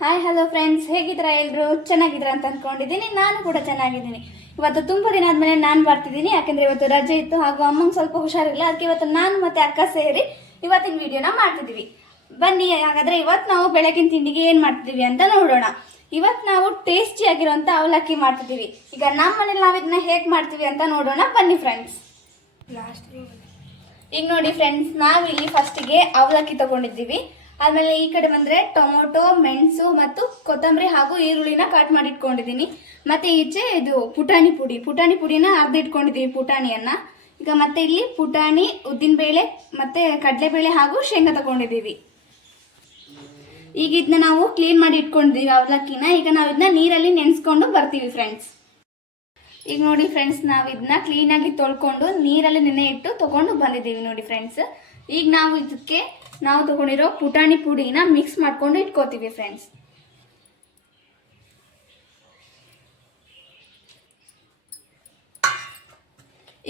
Hi hello friends, ಹೇಗಿದ್ದೀರಾ? ಎಲ್ಲರೂ ಚೆನ್ನಾಗಿದ್ದೀರಾ ಅಂತ ಅಂದ್ಕೊಂಡಿದ್ದೀನಿ. ನಾನು ಕೂಡ ಚೆನ್ನಾಗಿದ್ದೀನಿ. ಇವತ್ತು ತುಂಬ ದಿನ ಆದಮೇಲೆ ನಾನು ಬರ್ತಿದ್ದೀನಿ, ಯಾಕೆಂದರೆ ಇವತ್ತು ರಜೆ ಇತ್ತು ಹಾಗೂ ಅಮ್ಮಂಗೆ ಸ್ವಲ್ಪ ಹುಷಾರಿಲ್ಲ. ಅದಕ್ಕೆ ಇವತ್ತು ನಾನು ಮತ್ತು ಅಕ್ಕ ಸೇರಿ ಇವತ್ತಿನ ವಿಡಿಯೋನ ಮಾಡ್ತಿದ್ದೀವಿ. ಬನ್ನಿ, ಹಾಗಾದರೆ ಇವತ್ತು ನಾವು ಬೆಳಗಿನ ತಿಂಡಿಗೆ ಏನು ಮಾಡ್ತಿದ್ದೀವಿ ಅಂತ ನೋಡೋಣ. ಇವತ್ತು ನಾವು ಟೇಸ್ಟಿ ಆಗಿರೋಂಥ ಅವಲಕ್ಕಿ ಮಾಡ್ತಿದ್ದೀವಿ. ಈಗ ನಮ್ಮ ಮನೇಲಿ ನಾವು ಇದನ್ನ ಹೇಗೆ ಮಾಡ್ತೀವಿ ಅಂತ ನೋಡೋಣ. ಬನ್ನಿ ಫ್ರೆಂಡ್ಸ್. ಈಗ ನೋಡಿ ಫ್ರೆಂಡ್ಸ್, ನಾವಿಲ್ಲಿ ಫಸ್ಟಿಗೆ ಅವಲಕ್ಕಿ ತೊಗೊಂಡಿದ್ದೀವಿ. ಆಮೇಲೆ ಈ ಕಡೆ ಬಂದರೆ ಟೊಮೊಟೊ, ಮೆಣಸು ಮತ್ತು ಕೊತ್ತಂಬರಿ ಹಾಗೂ ಈರುಳ್ಳಿನ ಕಟ್ ಮಾಡಿ ಇಟ್ಕೊಂಡಿದ್ದೀನಿ. ಮತ್ತು ಈಚೆ ಇದು ಪುಟಾಣಿ ಪುಡಿನ ಅರ್ದಿಟ್ಕೊಂಡಿದ್ದೀವಿ, ಪುಟಾಣಿಯನ್ನು. ಈಗ ಮತ್ತೆ ಇಲ್ಲಿ ಪುಟಾಣಿ, ಉದ್ದಿನಬೇಳೆ ಮತ್ತು ಕಡಲೆಬೇಳೆ ಹಾಗೂ ಶೇಂಗಾ ತಗೊಂಡಿದ್ದೀವಿ. ಈಗ ಇದನ್ನ ನಾವು ಕ್ಲೀನ್ ಮಾಡಿ ಇಟ್ಕೊಂಡಿದ್ದೀವಿ ಅವಲಕ್ಕಿನ. ಈಗ ನಾವು ಇದನ್ನ ನೀರಲ್ಲಿ ನೆನೆಸ್ಕೊಂಡು ಬರ್ತೀವಿ ಫ್ರೆಂಡ್ಸ್. ಈಗ ನೋಡಿ ಫ್ರೆಂಡ್ಸ್, ನಾವು ಇದನ್ನ ಕ್ಲೀನಾಗಿ ತೊಳ್ಕೊಂಡು ನೀರಲ್ಲಿ ನೆನೆ ಇಟ್ಟು ತೊಗೊಂಡು ಬಂದಿದ್ದೀವಿ ನೋಡಿ ಫ್ರೆಂಡ್ಸ್. ಈಗ ನಾವು ಇದಕ್ಕೆ ನಾವು ತಗೊಂಡಿರೋ ಪುಟಾಣಿ ಪುಡಿನ ಮಿಕ್ಸ್ ಮಾಡ್ಕೊಂಡು ಇಟ್ಕೋತೀವಿ ಫ್ರೆಂಡ್ಸ್.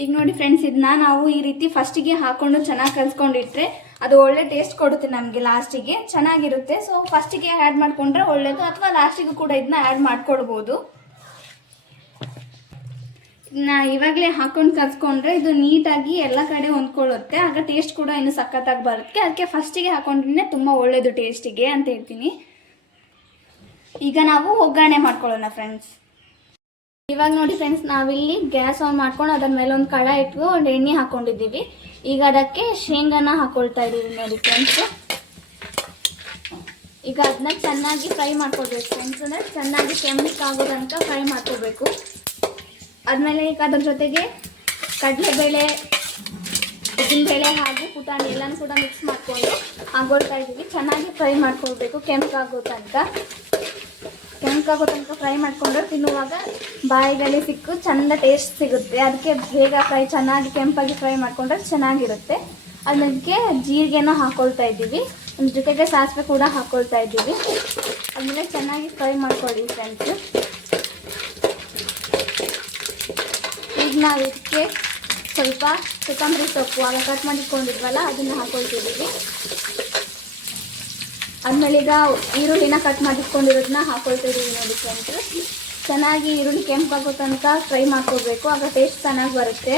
ಈಗ ನೋಡಿ ಫ್ರೆಂಡ್ಸ್, ಇದನ್ನ ನಾವು ಈ ರೀತಿ ಫಸ್ಟಿಗೆ ಹಾಕೊಂಡು ಚೆನ್ನಾಗಿ ಕಲಿಸ್ಕೊಂಡಿಟ್ರೆ ಅದು ಒಳ್ಳೆ ಟೇಸ್ಟ್ ಕೊಡುತ್ತೆ ನಮಗೆ, ಲಾಸ್ಟಿಗೆ ಚೆನ್ನಾಗಿರುತ್ತೆ. ಸೊ ಫಸ್ಟಿಗೆ ಆ್ಯಡ್ ಮಾಡಿಕೊಂಡ್ರೆ ಒಳ್ಳೇದು, ಅಥವಾ ಲಾಸ್ಟಿಗೂ ಕೂಡ ಇದನ್ನ ಆ್ಯಡ್ ಮಾಡ್ಕೊಳ್ಬೋದು. ಇದನ್ನ ಇವಾಗಲೇ ಹಾಕೊಂಡು ಕಲ್ಸ್ಕೊಂಡ್ರೆ ಇದು ನೀಟಾಗಿ ಎಲ್ಲ ಕಡೆ ಹೊಂದ್ಕೊಳ್ಳುತ್ತೆ, ಆಗ ಟೇಸ್ಟ್ ಕೂಡ ಇನ್ನು ಸಖತ್ತಾಗಿ ಬರುತ್ತೆ. ಅದಕ್ಕೆ ಫಸ್ಟಿಗೆ ಹಾಕೊಂಡ್ರೆ ತುಂಬ ಒಳ್ಳೆಯದು ಟೇಸ್ಟಿಗೆ ಅಂತ ಹೇಳ್ತೀನಿ. ಈಗ ನಾವು ಒಗ್ಗರಣೆ ಮಾಡ್ಕೊಳ್ಳೋಣ ಫ್ರೆಂಡ್ಸ್. ಇವಾಗ ನೋಡಿ ಫ್ರೆಂಡ್ಸ್, ನಾವಿಲ್ಲಿ ಗ್ಯಾಸ್ ಆನ್ ಮಾಡ್ಕೊಂಡು ಅದರ ಮೇಲೆ ಒಂದು ಕಡಾಯಿ ಇಟ್ಟು ಒಂದು ಎಣ್ಣೆ ಹಾಕೊಂಡಿದ್ದೀವಿ. ಈಗ ಅದಕ್ಕೆ ಶೇಂಗಾನ ಹಾಕೊಳ್ತಾ ಇದ್ದೀವಿ ನೋಡಿ ಫ್ರೆಂಡ್ಸ್. ಈಗ ಅದನ್ನ ಚೆನ್ನಾಗಿ ಫ್ರೈ ಮಾಡ್ಕೊಳ್ಬೇಕು ಫ್ರೆಂಡ್ಸ್, ಅಂದರೆ ಚೆನ್ನಾಗಿ ಕೆಂಪಗಾಗೋ ತನಕ ಫ್ರೈ ಮಾಡ್ಕೋಬೇಕು. ಆದಮೇಲೆ ಈಗ ಅದ್ರ ಜೊತೆಗೆ ಕಡಲೆಬೇಳೆ, ಉದ್ದಿನಬೇಳೆ ಹಾಗೂ ಪುಟಾಣಿ ಎಲ್ಲನೂ ಕೂಡ ಮಿಕ್ಸ್ ಮಾಡಿಕೊಂಡು ಹಾಕೊಳ್ತಾ ಇದ್ದೀವಿ. ಚೆನ್ನಾಗಿ ಫ್ರೈ ಮಾಡ್ಕೊಳ್ಬೇಕು ಕೆಂಪಗಾಗೋ ತನಕ ಫ್ರೈ ಮಾಡಿಕೊಂಡ್ರೆ ತಿನ್ನುವಾಗ ಬಾಯಿಗೆ ಸಿಕ್ಕು ಚೆಂದ ಟೇಸ್ಟ್ ಸಿಗುತ್ತೆ. ಅದಕ್ಕೆ ಬೇಗ ಚೆನ್ನಾಗಿ ಕೆಂಪಾಗಿ ಫ್ರೈ ಮಾಡಿಕೊಂಡ್ರೆ ಚೆನ್ನಾಗಿರುತ್ತೆ. ಅದಕ್ಕೆ ಜೀರಿಗೆನ ಹಾಕ್ಕೊಳ್ತಾ ಇದ್ದೀವಿ, ಅದ್ರ ಜೊತೆಗೆ ಸಾಸಿವೆ ಕೂಡ ಹಾಕ್ಕೊಳ್ತಾ ಇದ್ದೀವಿ. ಆಮೇಲೆ ಚೆನ್ನಾಗಿ ಫ್ರೈ ಮಾಡ್ಕೊಳ್ಳಿ ಫ್ರೆಂಡ್ಸ್. ಈಗ ನಾವು ಇದಕ್ಕೆ ಸ್ವಲ್ಪ ಕೊತ್ತಂಬರಿ ಸೊಪ್ಪು ಆಗ ಕಟ್ ಮಾಡಿಕೊಂಡಿದ್ವಲ್ಲ ಅದನ್ನು ಹಾಕ್ಕೊಳ್ತಿದ್ದೀವಿ. ಆದಮೇಲೆ ಈಗ ಈರುಳ್ಳಿನ ಕಟ್ ಮಾಡಿಟ್ಕೊಂಡಿರೋದನ್ನ ಹಾಕ್ಕೊಳ್ತಿದ್ದೀವಿ ನೋಡಿ ಫ್ರೆಂಡ್ಸ್. ಚೆನ್ನಾಗಿ ಈರುಳ್ಳಿ ಕೆಂಪಾಗೋ ತನಕ ಫ್ರೈ ಮಾಡ್ಕೋಬೇಕು, ಆಗ ಟೇಸ್ಟ್ ಚೆನ್ನಾಗಿ ಬರುತ್ತೆ.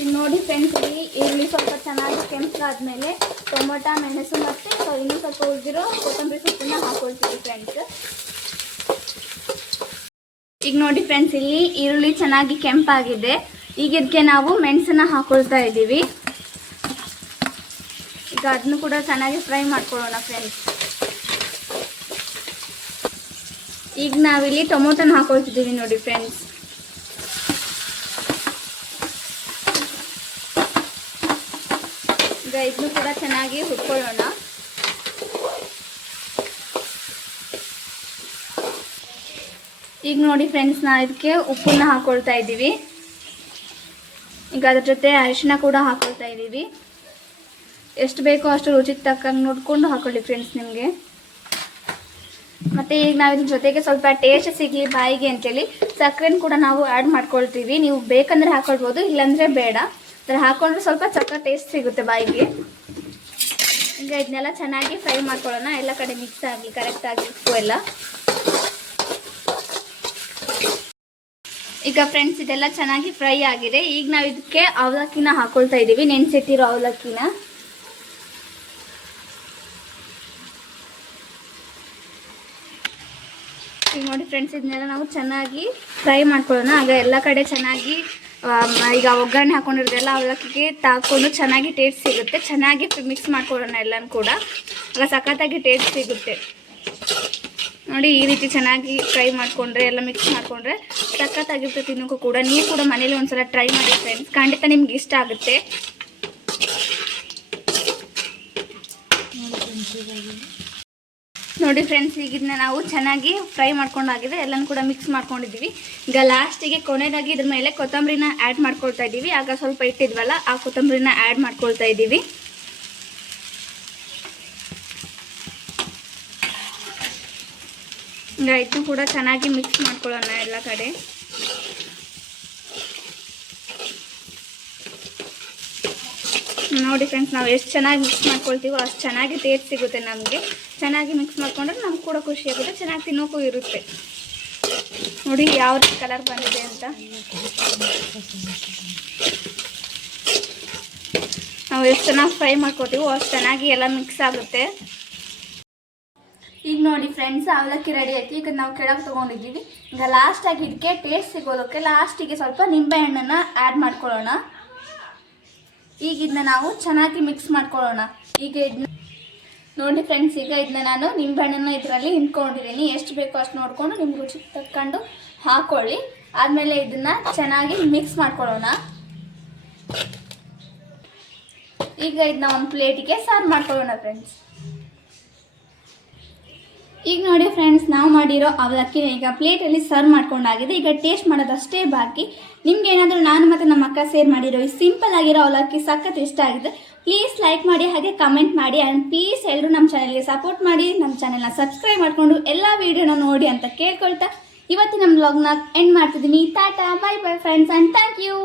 ಈಗ ನೋಡಿ ಫ್ರೆಂಡ್ಸ್, ಈರುಳ್ಳಿ ಸ್ವಲ್ಪ ಚೆನ್ನಾಗಿ ಕೆಂಪಾದ್ಮೇಲೆ ಟೊಮೊಟೊ, ಮೆಣಸು ಮತ್ತು ಇನ್ನೂ ಸ್ವಲ್ಪ ಉಳಿದಿರೋ ಕೊತ್ತಂಬರಿ ಸೊಪ್ಪನ್ನ ಹಾಕ್ಕೊಳ್ತೀವಿ ಫ್ರೆಂಡ್ಸ್. ಈಗ ನೋಡಿ ಫ್ರೆಂಡ್ಸ್, ಇಲ್ಲಿ ಈರುಳ್ಳಿ ಚೆನ್ನಾಗಿ ಕೆಂಪಾಗಿದೆ. ಈಗ ಇದಕ್ಕೆ ನಾವು ಮೆಣಸನ್ನ ಹಾಕ್ಕೊಳ್ತಾ ಇದ್ದೀವಿ. ಈಗ ಅದನ್ನು ಕೂಡ ಚೆನ್ನಾಗಿ ಫ್ರೈ ಮಾಡ್ಕೊಳ್ಳೋಣ ಫ್ರೆಂಡ್ಸ್. ಈಗ ನಾವಿಲ್ಲಿ ಟೊಮೊಟೊನ ಹಾಕೊಳ್ತಿದ್ದೀವಿ ನೋಡಿ ಫ್ರೆಂಡ್ಸ್. ಈಗ ಇದನ್ನು ಕೂಡ ಚೆನ್ನಾಗಿ ಹುರ್ಕೊಳ್ಳೋಣ. ಈಗ ನೋಡಿ ಫ್ರೆಂಡ್ಸ್, ನಾವು ಇದಕ್ಕೆ ಉಪ್ಪನ್ನ ಹಾಕ್ಕೊಳ್ತಾ ಇದ್ದೀವಿ. ಈಗ ಅದ್ರ ಜೊತೆ ಅರಿಶಿನ ಕೂಡ ಹಾಕ್ಕೊಳ್ತಾ ಇದ್ದೀವಿ. ಎಷ್ಟು ಬೇಕೋ ಅಷ್ಟು ರುಚಿಗೆ ತಕ್ಕಂಗೆ ನೋಡಿಕೊಂಡು ಹಾಕೊಳ್ಳಿ ಫ್ರೆಂಡ್ಸ್ ನಿಮಗೆ. ಮತ್ತು ಈಗ ನಾವು ಇದ್ರ ಜೊತೆಗೆ ಸ್ವಲ್ಪ ಟೇಸ್ಟ್ ಸಿಗಲಿ ಬಾಯಿಗೆ ಅಂತೇಳಿ ಸಕ್ಕರೆನ ಕೂಡ ನಾವು ಆ್ಯಡ್ ಮಾಡ್ಕೊಳ್ತೀವಿ. ನೀವು ಬೇಕಂದರೆ ಹಾಕ್ಕೊಳ್ಬೋದು, ಇಲ್ಲಾಂದರೆ ಬೇಡ. ಅದರ ಹಾಕ್ಕೊಂಡ್ರೆ ಸ್ವಲ್ಪ ಸಕ್ಕ ಟೇಸ್ಟ್ ಸಿಗುತ್ತೆ ಬಾಯಿಗೆ. ಈಗ ಇದನ್ನೆಲ್ಲ ಚೆನ್ನಾಗಿ ಫ್ರೈ ಮಾಡ್ಕೊಳ್ಳೋಣ, ಎಲ್ಲ ಕಡೆ ಮಿಕ್ಸ್ ಆಗಲಿ ಕರೆಕ್ಟಾಗಿ ಉಪ್ಪು ಎಲ್ಲ. ಈಗ ಫ್ರೆಂಡ್ಸ್, ಇದೆಲ್ಲ ಚೆನ್ನಾಗಿ ಫ್ರೈ ಆಗಿದೆ. ಈಗ ನಾವು ಇದಕ್ಕೆ ಅವಲಕ್ಕಿನ ಹಾಕ್ಕೊಳ್ತಾ ಇದ್ದೀವಿ, ನೆನೆಸಿಟ್ಟಿರೋ ಅವಲಕ್ಕಿನ. ಈಗ ನೋಡಿ ಫ್ರೆಂಡ್ಸ್, ಇದನ್ನೆಲ್ಲ ನಾವು ಚೆನ್ನಾಗಿ ಫ್ರೈ ಮಾಡ್ಕೊಳ್ಳೋಣ, ಆಗ ಎಲ್ಲ ಕಡೆ ಚೆನ್ನಾಗಿ ಈಗ ಒಗ್ಗರಣೆ ಹಾಕ್ಕೊಂಡಿರೋದೆಲ್ಲ ಅವಲಕ್ಕಿಗೆ ತಾಕೊಂಡು ಚೆನ್ನಾಗಿ ಟೇಸ್ಟ್ ಸಿಗುತ್ತೆ. ಚೆನ್ನಾಗಿ ಮಿಕ್ಸ್ ಮಾಡ್ಕೊಳ್ಳೋಣ ಎಲ್ಲನೂ ಕೂಡ, ಆಗ ಸಖತ್ತಾಗಿ ಟೇಸ್ಟ್ ಸಿಗುತ್ತೆ ನೋಡಿ. ಈ ರೀತಿ ಚೆನ್ನಾಗಿ ಫ್ರೈ ಮಾಡಿಕೊಂಡ್ರೆ ಎಲ್ಲ ಮಿಕ್ಸ್ ಮಾಡಿಕೊಂಡ್ರೆ ಸಖತ್ತಾಗಿರುತ್ತೆ ತಿನ್ನೋಕ್ಕೂ ಕೂಡ. ನೀವು ಕೂಡ ಮನೇಲಿ ಒಂದ್ಸಲ ಟ್ರೈ ಮಾಡಿ ಫ್ರೆಂಡ್ಸ್, ಖಂಡಿತ ನಿಮ್ಗೆ ಇಷ್ಟ ಆಗುತ್ತೆ. ನೋಡಿ ಫ್ರೆಂಡ್ಸ್, ಈಗ ಇದನ್ನ ನಾವು ಚೆನ್ನಾಗಿ ಫ್ರೈ ಮಾಡ್ಕೊಂಡಾಗಿದೆ, ಎಲ್ಲನೂ ಕೂಡ ಮಿಕ್ಸ್ ಮಾಡ್ಕೊಂಡಿದ್ದೀವಿ. ಈಗ ಲಾಸ್ಟಿಗೆ ಕೊನೆಯದಾಗಿ ಇದ್ರ ಮೇಲೆ ಕೊತ್ತಂಬರಿನ ಆ್ಯಡ್ ಮಾಡ್ಕೊಳ್ತಾ ಇದ್ದೀವಿ. ಆಗ ಸ್ವಲ್ಪ ಇಟ್ಟಿದ್ವಲ್ಲ ಆ ಕೊತ್ತಂಬರಿನ ಆ್ಯಡ್ ಮಾಡ್ಕೊಳ್ತಾ ಇದ್ದೀವಿ. ಈಗ ಇದನ್ನು ಕೂಡ ಚೆನ್ನಾಗಿ ಮಿಕ್ಸ್ ಮಾಡ್ಕೊಳ್ಳೋಣ ಎಲ್ಲ ಕಡೆ. ನೋಡಿ ಫ್ರೆಂಡ್ಸ್, ನಾವು ಎಷ್ಟು ಚೆನ್ನಾಗಿ ಮಿಕ್ಸ್ ಮಾಡ್ಕೊಳ್ತೀವೋ ಅಷ್ಟು ಚೆನ್ನಾಗಿ ಟೇಸ್ಟ್ ಸಿಗುತ್ತೆ ನಮಗೆ. ಚೆನ್ನಾಗಿ ಮಿಕ್ಸ್ ಮಾಡ್ಕೊಂಡ್ರೆ ನಮ್ಗೆ ಕೂಡ ಖುಷಿ ಆಗುತ್ತೆ, ಚೆನ್ನಾಗಿ ತಿನ್ನೋಕ್ಕೂ ಇರುತ್ತೆ. ನೋಡಿ ಯಾವ ರೀತಿ ಕಲರ್ ಬಂದಿದೆ ಅಂತ. ನಾವು ಎಷ್ಟು ಚೆನ್ನಾಗಿ ಫ್ರೈ ಮಾಡ್ಕೊತೀವೋ ಅಷ್ಟು ಚೆನ್ನಾಗಿ ಎಲ್ಲ ಮಿಕ್ಸ್ ಆಗುತ್ತೆ. ಈಗ ನೋಡಿ ಫ್ರೆಂಡ್ಸ್, ಅವಲಕ್ಕಿ ರೆಡಿ ಆಯ್ತು. ಈಗ ನಾವು ಕೆಳಗೆ ತೊಗೊಂಡಿದ್ದೀವಿ. ಈಗ ಲಾಸ್ಟಾಗಿ ಇದಕ್ಕೆ ಟೇಸ್ಟ್ ಸಿಗೋದಕ್ಕೆ ಲಾಸ್ಟಿಗೆ ಸ್ವಲ್ಪ ನಿಂಬೆ ಹಣ್ಣನ್ನು ಆ್ಯಡ್ ಮಾಡ್ಕೊಳ್ಳೋಣ. ಈಗ ಇದನ್ನ ನಾವು ಚೆನ್ನಾಗಿ ಮಿಕ್ಸ್ ಮಾಡ್ಕೊಳ್ಳೋಣ. ಈಗ ಇದನ್ನ ನೋಡಿ ಫ್ರೆಂಡ್ಸ್, ಈಗ ಇದನ್ನ ನಾನು ನಿಂಬೆಹಣ್ಣನ್ನು ಇದರಲ್ಲಿ ಹಿಂಡ್ಕೊಂಡಿದ್ದೀನಿ. ಎಷ್ಟು ಬೇಕೋ ಅಷ್ಟು ನೋಡಿಕೊಂಡು ನಿಮ್ಗೆ ರುಚಿ ತಕ್ಕೊಂಡು ಹಾಕ್ಕೊಳ್ಳಿ. ಆದಮೇಲೆ ಇದನ್ನು ಚೆನ್ನಾಗಿ ಮಿಕ್ಸ್ ಮಾಡ್ಕೊಳ್ಳೋಣ. ಈಗ ಇದನ್ನ ಒಂದು ಪ್ಲೇಟಿಗೆ ಸರ್ವ್ ಮಾಡ್ಕೊಳ್ಳೋಣ ಫ್ರೆಂಡ್ಸ್. ಈಗ ನೋಡಿ ಫ್ರೆಂಡ್ಸ್, ನಾವು ಮಾಡಿರೋ ಅವಲಕ್ಕಿನ ಈಗ ಪ್ಲೇಟಲ್ಲಿ ಸರ್ವ್ ಮಾಡ್ಕೊಂಡಾಗಿದೆ. ಈಗ ಟೇಸ್ಟ್ ಮಾಡೋದಷ್ಟೇ ಬಾಕಿ. ನಿಮ್ಗೆ ಏನಾದರೂ ನಾನು ಮತ್ತು ನಮ್ಮ ಅಕ್ಕ ಸೇರ್ ಮಾಡಿರೋ ಈ ಸಿಂಪಲ್ ಆಗಿರೋ ಅವಲಕ್ಕಿ ಸಖತ್ ಇಷ್ಟ ಆಗಿದೆ. ಪ್ಲೀಸ್ ಲೈಕ್ ಮಾಡಿ, ಹಾಗೆ ಕಮೆಂಟ್ ಮಾಡಿ, ಆ್ಯಂಡ್ ಪ್ಲೀಸ್ ಎಲ್ಲರೂ ನಮ್ಮ ಚಾನಲ್ಗೆ ಸಪೋರ್ಟ್ ಮಾಡಿ, ನಮ್ಮ ಚಾನಲ್ನ ಸಬ್ಸ್ಕ್ರೈಬ್ ಮಾಡಿಕೊಂಡು ಎಲ್ಲ ವೀಡಿಯೋನ ನೋಡಿ ಅಂತ ಕೇಳ್ಕೊಳ್ತಾ ಇವತ್ತಿನ ವ್ಲಾಗ್ನ ಎಂಡ್ ಮಾಡ್ತಿದ್ದೀನಿ. Tata, bye bye friends, and thank you.